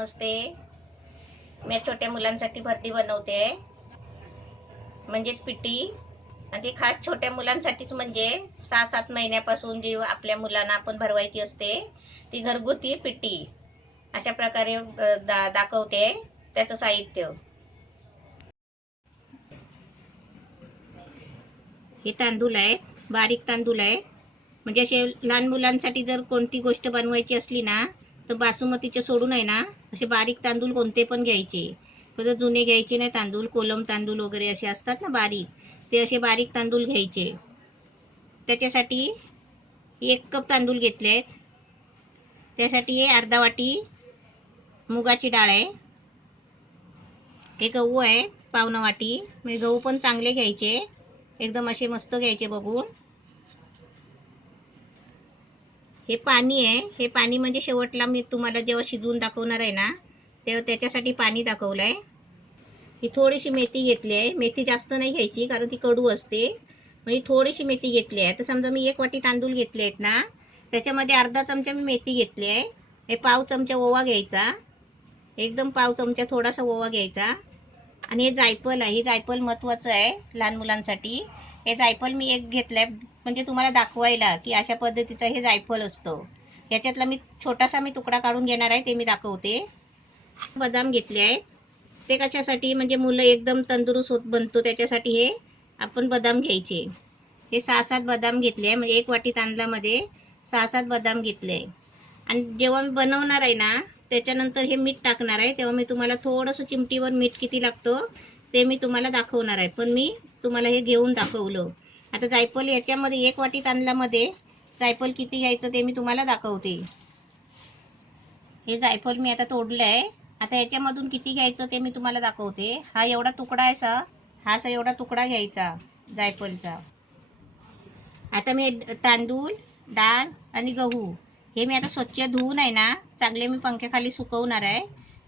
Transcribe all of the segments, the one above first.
नमस्ते. मी छोट्या मुलांसाठी भरडी बनवते, म्हणजेच पिठी. आणि ती खास छोट्या मुलांसाठीच, म्हणजे 6-7 महिन्यापासून जी आपल्या मुलांना आपण भरवायची असते ती घरगुती पिठी अशा प्रकारे दाखवते. त्याचं साहित्य हे तांदूळ आहे, बारीक तांदूळ आहे. म्हणजे असे लहान मुलांसाठी जर कोणती गोष्ट बनवायची असली ना, तर बासमतीचे सोडून आहे ना, असे बारीक तांदूळ कोणते पण घ्यायचे. फक्त जुने घ्यायचे नाही. तांदूळ कोलम तांदूळ वगैरे असे असतात ना बारीक, ते असे बारीक तांदूळ घ्यायचे. त्याच्यासाठी 1 कप तांदूळ घेतले आहेत. त्यासाठी हे अर्धा वाटी मुगाची डाळ आहे. हे गहू आहे पावणा वाटी. म्हणजे गहू पण चांगले घ्यायचे, एकदम असे मस्त घ्यायचे बघून. हे पाणी आहे. हे पाणी म्हणजे शेवटला मी तुम्हाला जेव्हा शिजवून दाखवणार आहे ना, तेव्हा त्याच्यासाठी पाणी दाखवलंय. ही थोडीशी मेथी घेतली आहे. मेथी जास्त नाही घ्यायची कारण ती कडू असते. म्हणजे थोडीशी मेथी घेतली आहे. तर समजा मी 1 वाटी तांदूळ घेतले आहेत ना, त्याच्यामध्ये अर्धा चमचा मी मेथी घेतली आहे. हे पाव चमचा ओवा घ्यायचा, एकदम पाव चमचा थोडासा ओवा घ्यायचा. आणि हे जायफळ आहे. हे जायफळ महत्वाचं आहे लहान मुलांसाठी. हे जायफळ मी 1 घेतलंय, म्हणजे तुम्हाला दाखवायला की अशा पद्धतीचं हे जायफळ असतं. याच्यातला मी छोटासा तुकडा काढून घेणार आहे, ते मी दाखवते. बदाम घेतले आहे. ते कशासाठी, म्हणजे मुलं एकदम तंदुरुस्त बनतो त्याच्यासाठी हे आपण बदाम घ्यायचे. हे 6-7 बदाम घेतले, म्हणजे 1 वाटी तांदळामध्ये 6-7 बदाम घेतले. आणि जेव्हा मी बनवणार आहे ना, त्याच्यानंतर हे मीठ टाकणार आहे. तेव्हा मी तुम्हाला थोडंसं चिमटीवर मीठ किती लागतं ते मी तुम्हाला दाखवणार आहे. पण मी तुम्हाला हे घेऊन दाखवलं. आता जायफळ याच्यामध्ये 1 वाटी तांदळामध्ये जायफळ किती घ्यायचं ते मी तुम्हाला दाखवते. हे जायफळ मी आता तोडलं आहे. आता याच्यामधून किती घ्यायचं ते मी तुम्हाला दाखवते. हा एवढा तुकडा आहे हा असा एवढा तुकडा घ्यायचा जायफळचा. आता मी तांदूळ, डाळ आणि गहू हे मी आता स्वच्छ धुवून आहे ना, चांगले मी पंख्याखाली सुकवणार आहे.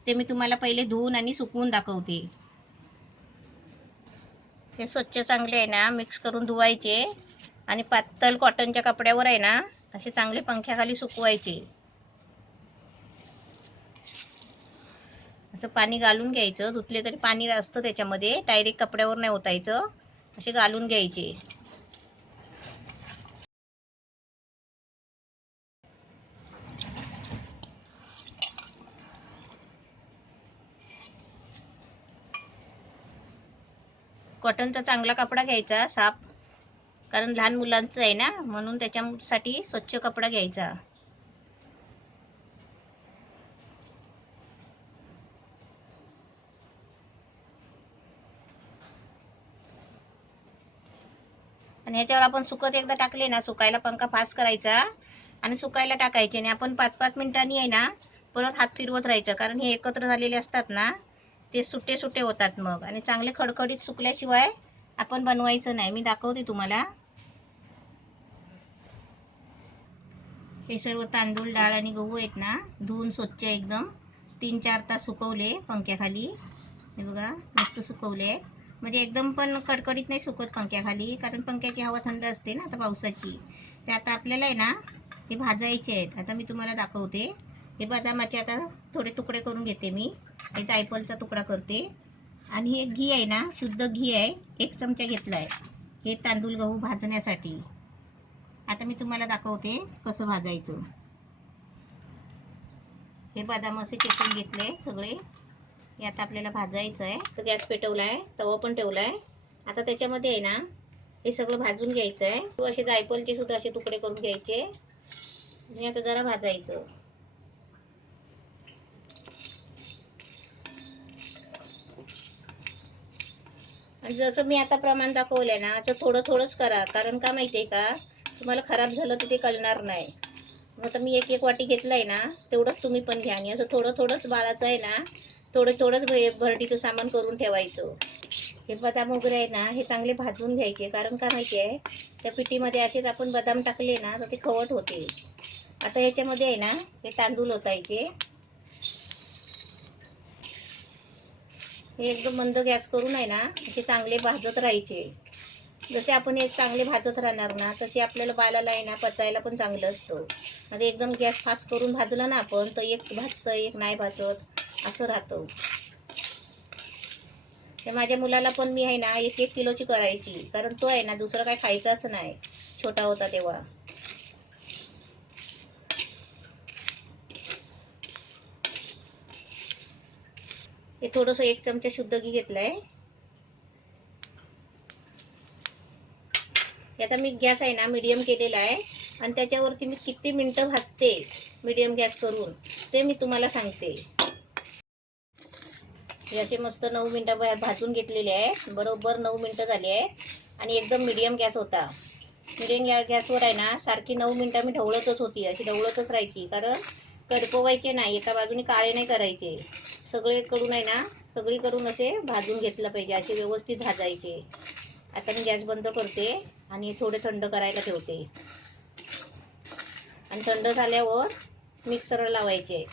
ते मी तुम्हाला पहिले धुवून आणि सुकवून दाखवते. हे स्वच्छ चांगले आहे ना मिक्स करून धुवायचे आणि पातळ कॉटनच्या कपड्यावर आहे ना असे चांगले पंख्याखाली सुकवायचे. असं पाणी घालून घ्यायचं. धुतले तरी पाणी असतं त्याच्यामध्ये, डायरेक्ट कपड्यावर नाही ओतायचं. असे घालून घ्यायचे. कॉटनचा चांगला कपडा घ्यायचा साफ, कारण लहान मुलांचं आहे ना, म्हणून त्याच्यासाठी स्वच्छ कपडा घ्यायचा. आणि ह्याच्यावर आपण सुकत एकदा टाकले ना, सुकायला पंखा फास्ट करायचा आणि सुकायला टाकायचे. आणि आपण 5-5 मिनिटांनी आहे ना परत हात फिरवत राहायचं, कारण हे एकत्र झालेले असतात ना, ते सुटे सुटे होतात मग. आणि चांगले खडखडीत सुकल्याशिवाय आपण बनवायचं नाही. मी दाखवते तुम्हाला. हे सर्व तांदूळ, डाळ आणि गहू आहेत ना, धुवून स्वच्छ एकदम 3-4 तास सुकवले पंख्याखाली. हे बघा मस्त सुकवले. म्हणजे एकदम पण कडकडीत नाही सुकत पंख्याखाली, कारण पंख्याची हवा थंड असते ना आता पावसाची. ते आता आपल्याला आहे ना हे भाजायचे आहेत. आता मी तुम्हाला दाखवते. हे बदामाचे आता थोडे तुकडे करून घेते मी. हे जायफळचा तुकडा करते. आणि हे घी आहे ना, शुद्ध घी आहे, 1 चमचा घेतला आहे. हे तांदूळ गहू भाजण्यासाठी. आता मी तुम्हाला दाखवते कसं भाजायचं. हे बदाम असे चेचून घेतले सगळे. हे आता आपल्याला भाजायचं आहे. तर गॅस पेटवला आहे, तवा पण ठेवला आहे. आता त्याच्यामध्ये आहे ना हे सगळं भाजून घ्यायचं आहे. असे जायफळचे सुद्धा असे तुकडे करून घ्यायचे आणि आता जरा भाजायचं. आणि जसं मी आता प्रमाण दाखवलंय ना, असं थोडं थोडंच करा. कारण का माहितीये का, तुम्हाला खराब झालं तर ते कळणार नाही. मग आता मी 1-1 वाटी घेतलाय ना, तेवढंच तुम्ही पण घ्या. आणि असं थोडं थोडंच बाळाचं आहे ना, थोडं थोडंच भरडीचं सामान करून ठेवायचं. हे बदाम वगैरे आहे ना, हे चांगले भाजून घ्यायचे. कारण का माहिती आहे, त्या पिठीमध्ये असेच आपण बदाम टाकले ना तर ते खवट होते. आता याच्यामध्ये आहे ना हे तांदूळ ओतायचे. हे एकदम मंद गॅस करून आहे ना असे चांगले भाजत राहायचे. जसे आपण हे चांगले भाजत राहणार ना, तसे आपल्याला बाळाला आहे ना पचायला पण चांगलं असतं. म्हणजे एकदम गॅस फास्ट करून भाजलं ना आपण, तर एक भाजतं एक नाही भाजत. असं राहतं. ते माझ्या मुलाला पण मी आहे ना 1-1 किलोची करायची, कारण तो आहे ना दुसरं काय खायचाच नाही छोटा होता तेव्हा. हे थोडस 1 चमचा शुद्ध घी घेतलंय. आता मी गॅस आहे ना मीडियम केलेला आहे आणि त्याच्यावरती मी किती मिनिटं भाजते मीडियम गॅस करून ते मी तुम्हाला सांगते. याचे मस्त 9 मिनिटं भाजून घेतलेले आहे. बरोबर 9 मिनिटं झाली आहे आणि एकदम मीडियम गॅस होता. मीडियम गॅसवर आहे ना सारखी 9 मिनिटं मी ढवळतच होती, अशी ढवळतच राहायची, कारण करपवायचे नाही, एका बाजूने काळे नाही करायचे. सगळीकडून आहे ना सगळीकडून असे भाजून घेतलं पाहिजे, असे व्यवस्थित भाजायचे. आता मी गॅस बंद करते आणि थोडे थंड करायला ठेवते आणि थंड झाल्यावर मिक्सरला लावायचे.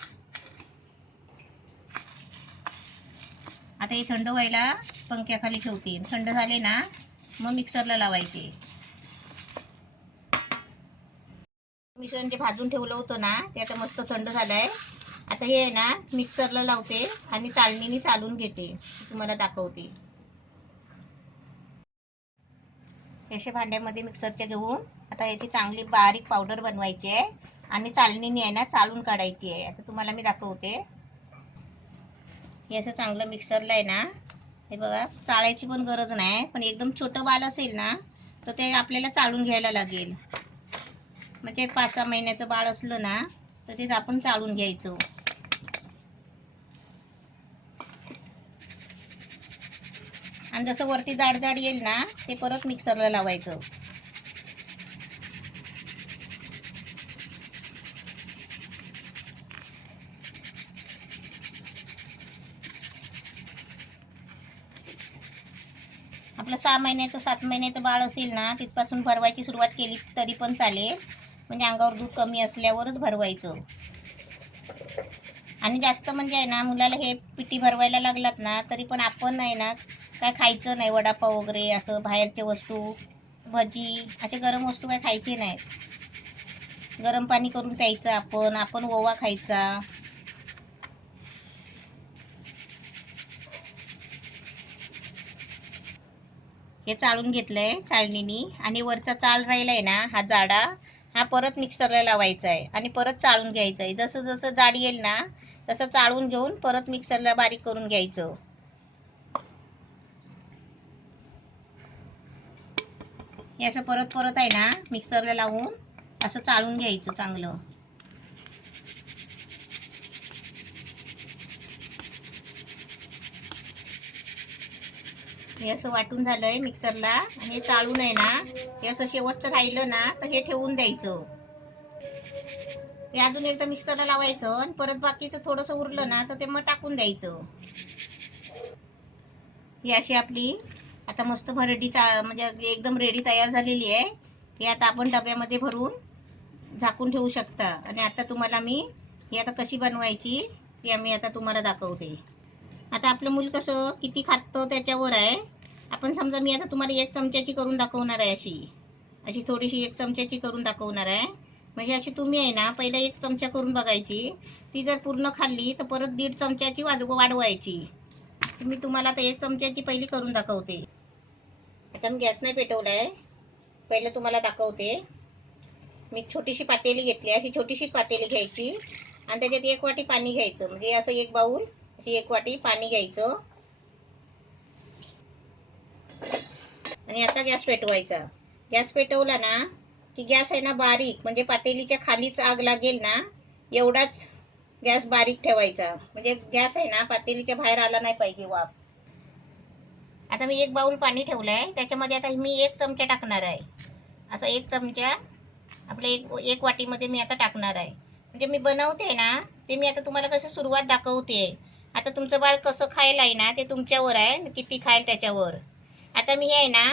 आता हे थंड व्हायला पंख्याखाली ठेवते. थंड झाले ना मग मिक्सरला लावायचे. मिश्रण जे भाजून ठेवलं होतं ना ते आता मस्त थंड झालंय. आता हे आहे ना मिक्सरला लावते आणि चाळणीने चालून घेते, तुम्हाला दाखवते. अशा भांड्यामध्ये मिक्सरच्या घेऊन आता याची चांगली बारीक पावडर बनवायची आहे आणि चालणीने आहे ना चालून काढायची आहे. आता तुम्हाला मी दाखवते. हे असं चांगलं मिक्सरला आहे ना, हे बघा, चाळायची पण गरज नाही, पण एकदम छोटं बाल असेल ना तर ते आपल्याला चाळून घ्यायला लागेल. म्हणजे 5-6 महिन्याचं बाळ असलं ना तर ते आपण चाळून घ्यायचं. आणि जसं वरती जाड जाड येईल ना ते परत मिक्सरला लावायचं. आपलं 6 महिन्याचं 7 महिन्याचं बाळ असेल ना तिथपासून भरवायची सुरुवात केली तरी पण चालेल, म्हणजे अंगावर दूध कमी असल्यावरच भरवायचं. आणि जास्त म्हणजे आहे ना मुलाला हे पिटी भरवायला लागलात ना तरी पण आपण आहे ना काय खायचं नाही, वडापाव वगैरे असं बाहेरच्या वस्तू, भजी, असे गरम वस्तू काय खायचे नाहीत. गरम पाणी करून प्यायचं, आपण ओवा खायचा. हे चाळून घेतलंय चाळणीनी आणि वरचा चाल राहिलाय ना हा जाडा, हा परत मिक्सरला लावायचा आहे आणि परत चाळून घ्यायचा आहे. जसं जसं जाड येईल ना तसं चाळून घेऊन परत मिक्सरला बारीक करून घ्यायचं. हे असं परत परत आहे ना मिक्सरला लावून असं चाळून घ्यायचं चांगलं. हे असं वाटून झालंय मिक्सरला आणि हे चाळून आहे ना हे असं शेवटचं राहिलं ना तर हे ठेवून द्यायचं. हे अजून एकदा मिक्सरला लावायचं आणि परत बाकीचं थोडंसं उरलं ना तर ते मग टाकून द्यायचं. ही अशी आपली आता मस्त भरडी म्हणजे एकदम रेडी तयार झालेली आहे. हे आता आपण डब्यामध्ये भरून झाकून ठेवू शकता. आणि आता तुम्हाला मी ही आता कशी बनवायची ती आम्ही आता तुम्हाला दाखवते. आता आपलं मूल कसं किती खातं त्याच्यावर आहे. आपण समजा मी आता तुम्हाला 1 चमच्याची करून दाखवणार आहे, अशी अशी थोडीशी 1 चमच्याची करून दाखवणार आहे. म्हणजे अशी तुम्ही आहे ना पहिला 1 चमचा करून बघायची, ती जर पूर्ण खाल्ली तर परत 1.5 चमच्याची वाढवायची. मी तुम्हाला आता 1 चमच्याची पहिली करून दाखवते. आता मी गॅस नाही पेटवलाय, पहिलं तुम्हाला दाखवते. मी छोटीशी पातेली घेतली, अशी छोटीशीच पातेली घ्यायची आणि त्याच्यात 1 वाटी पाणी घ्यायचं, म्हणजे असं 1 बाऊल अशी 1 वाटी पाणी घ्यायचं. आणि आता गॅस पेटवायचा. गॅस पेटवला ना की गॅस आहे ना बारीक, म्हणजे पातेलीच्या खालीच आग लागेल ना एवढाच गॅस बारीक ठेवायचा, म्हणजे गॅस आहे ना पातेलीच्या बाहेर आला नाही पाहिजे वाफ. आता मी 1 बाऊल पाणी ठेवलंय, त्याच्यामध्ये आता मी 1 चमचा टाकणार आहे. असं 1 चमचा आपल्या एक वाटीमध्ये मी आता टाकणार आहे. म्हणजे मी बनवते ना ते मी आता तुम्हाला कसं सुरुवात दाखवते. आता तुमचं बाळ कसं खायला आहे ना ते तुमच्यावर आहे, किती खाईल त्याच्यावर. आता मी आहे ना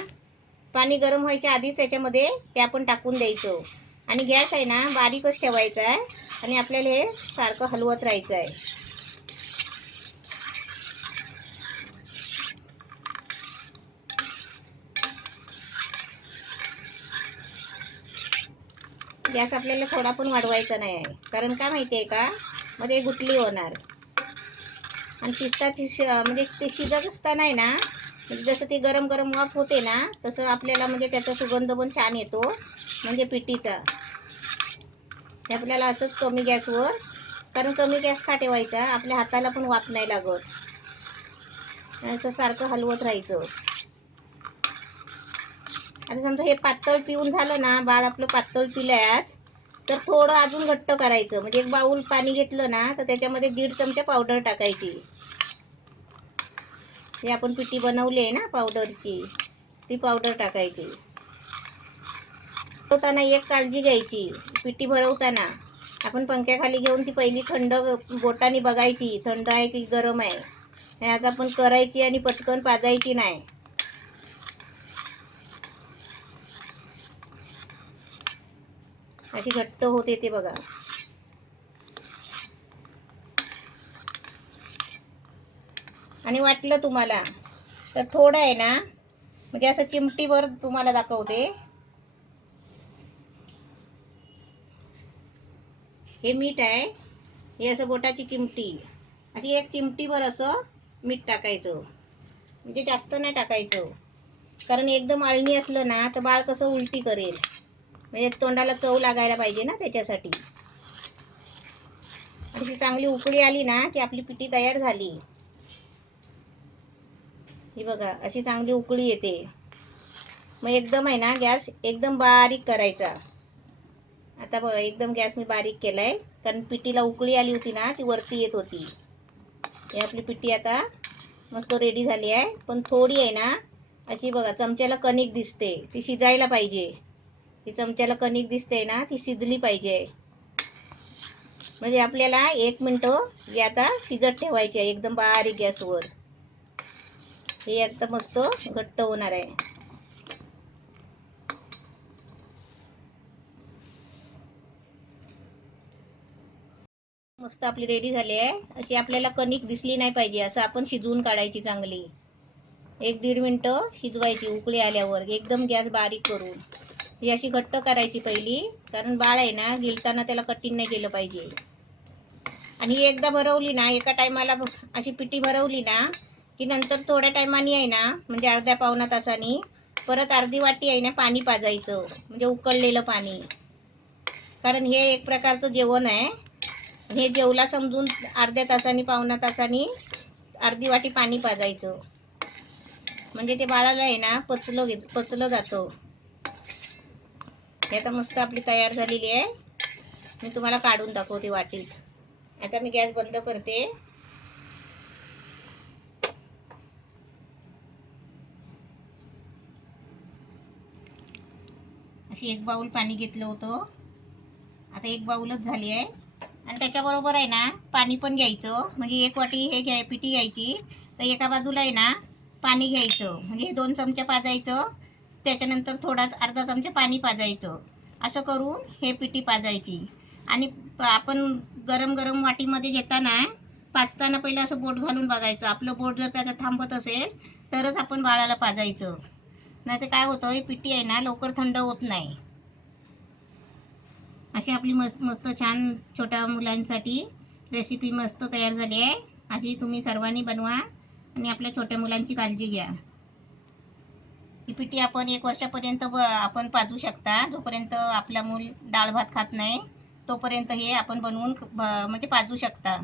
पाणी गरम व्हायच्या आधीच त्याच्यामध्ये ते आपण टाकून द्यायचं आणि गॅस आहे ना बारीकच ठेवायचा आहे आणि आपल्याला हे सारखं हलवत राहायचं आहे. गॅस आपल्याला थोडा पण वाढवायचा नाही आहे, कारण का माहिती आहे का, मध्ये गुटली होणार. आणि म्हणजे ते शिजत असताना आहे ना, म्हणजे जसं ते गरम गरम वाफ होते ना, तसं आपल्याला म्हणजे त्याचा सुगंध पण छान येतो, म्हणजे पिठीचा. हे आपल्याला असंच कमी गॅसवर, कारण कमी गॅस का ठेवायचा, आपल्या हाताला पण वाफ नाही लागत. असं सारखं हलवत राहायचं. आता समजा हे पातळ पिऊन झालं ना, बाळ आपलं पातळ पिलंय आज, तर थोडं अजून घट्ट करायचं. म्हणजे एक बाऊल पाणी घेतलं ना, तर त्याच्यामध्ये 1.5 चमचा पावडर टाकायची. हे आपण पिठी बनवली आहे ना पावडरची, ती पावडर टाकायची. भरवताना एक काळजी घ्यायची, पिठी भरवताना आपण पंख्याखाली घेऊन ती पहिली थंड बोटाने बघायची, थंड आहे की गरम आहे. आणि आता आपण करायची आणि पटकन पाजायची नाही. अशी घट्ट होते ते बघा. आणि वाटलं तुम्हाला तर थोडं आहे ना, म्हणजे असं चिमटीभर तुम्हाला दाखवते. हे मीठ आहे, हे असं बोटाची चिमटी, अशी एक चिमटीभर असं मीठ टाकायचं. म्हणजे जास्त नाही टाकायचं, कारण एकदम अळणी असलं ना तर बाळ कसं उलटी करेल, म्हणजे तोंडाला चव लागायला पाहिजे ना त्याच्यासाठी. आणि ती चांगली उकळी आली ना की आपली पिठी तयार झाली. ही बघा अशी चांगली उकळी येते. मग एकदम आहे ना गॅस एकदम बारीक करायचा. आता बघा एकदम गॅस मी बारीक केलाय, कारण पिठीला उकळी आली होती ना, ती वरती येत होती. ही आपली पिठी आता मस्त रेडी झाली आहे. पण थोडी आहे ना अशी बघा चमच्याला कणिक दिसते, ती शिजायला पाहिजे. ती चमच्याला कणिक दिसते ना, ती शिजली पाहिजे. म्हणजे आपल्याला 1 मिनिटं हे आता शिजत ठेवायची आहे एकदम बारीक गॅसवर. हे एकदम मस्त घट्ट होणार आहे. मस्त आपली रेडी झाली आहे. अशी आपल्याला कणिक दिसली नाही पाहिजे, असं आपण शिजवून काढायची चांगली. 1-1.5 मिनिटं शिजवायची उकळी आल्यावर, एकदम गॅस बारीक करून. ही अशी घट्ट करायची पहिली, कारण बाळ आहे ना गिळताना त्याला कठीण नाही गेलं पाहिजे. आणि एकदा भरवली ना, एका टायमाला अशी पिठी भरवली ना की नंतर थोड्या टायमानी आहे ना, म्हणजे अर्ध्या पावणा तासानी परत अर्धी वाटी आहे ना पाणी पाजायचं, म्हणजे उकळलेलं पाणी. कारण हे एक प्रकारचं जेवण आहे. हे जेवला समजून अर्ध्या तासानी पावणा तासानी अर्धी वाटी पाणी पाजायचं, म्हणजे ते बाळाला आहे ना पचलं जातं. हे आता मस्त आपली तयार झालेली आहे. मी तुम्हाला काढून दाखवते वाटीत. आता मी गॅस बंद करते. अशी 1 बाऊल पाणी घेतलं होतं, आता 1 बाऊलच झाली आहे. आणि त्याच्याबरोबर आहे ना पाणी पण घ्यायचं. म्हणजे 1 वाटी हे पिठी घ्यायची, तर एका बाजूला आहे ना पाणी घ्यायचं. म्हणजे 2 चमचे पाजायचं, त्याच्यानंतर थोडा अर्धा चमचा पाणी पाजायचं. असं करून हे पिठी पाजायची. आणि आपण गरम गरम वाटीमध्ये घेताना पाजताना पहिलं असं बोट घालून बघायचं. आपलं बोट जर त्याच्यात थांबत असेल तरच आपण बाळाला पाजायचं, नाही तर काय होतं, ही पिठी आहे ना लवकर थंड होत नाही. अशी आपली मस्त छान छोट्या मुलांसाठी रेसिपी मस्त तयार झाली आहे. अशी तुम्ही सर्वांनी बनवा आणि आपल्या छोट्या मुलांची काळजी घ्या. ही पिठी आपण 1 वर्षापर्यंत आपण पाजू शकता. जोपर्यंत आपला मूल डाळ भात खात नाही तोपर्यंत हे आपण बनवून म्हणजे पाजू शकता.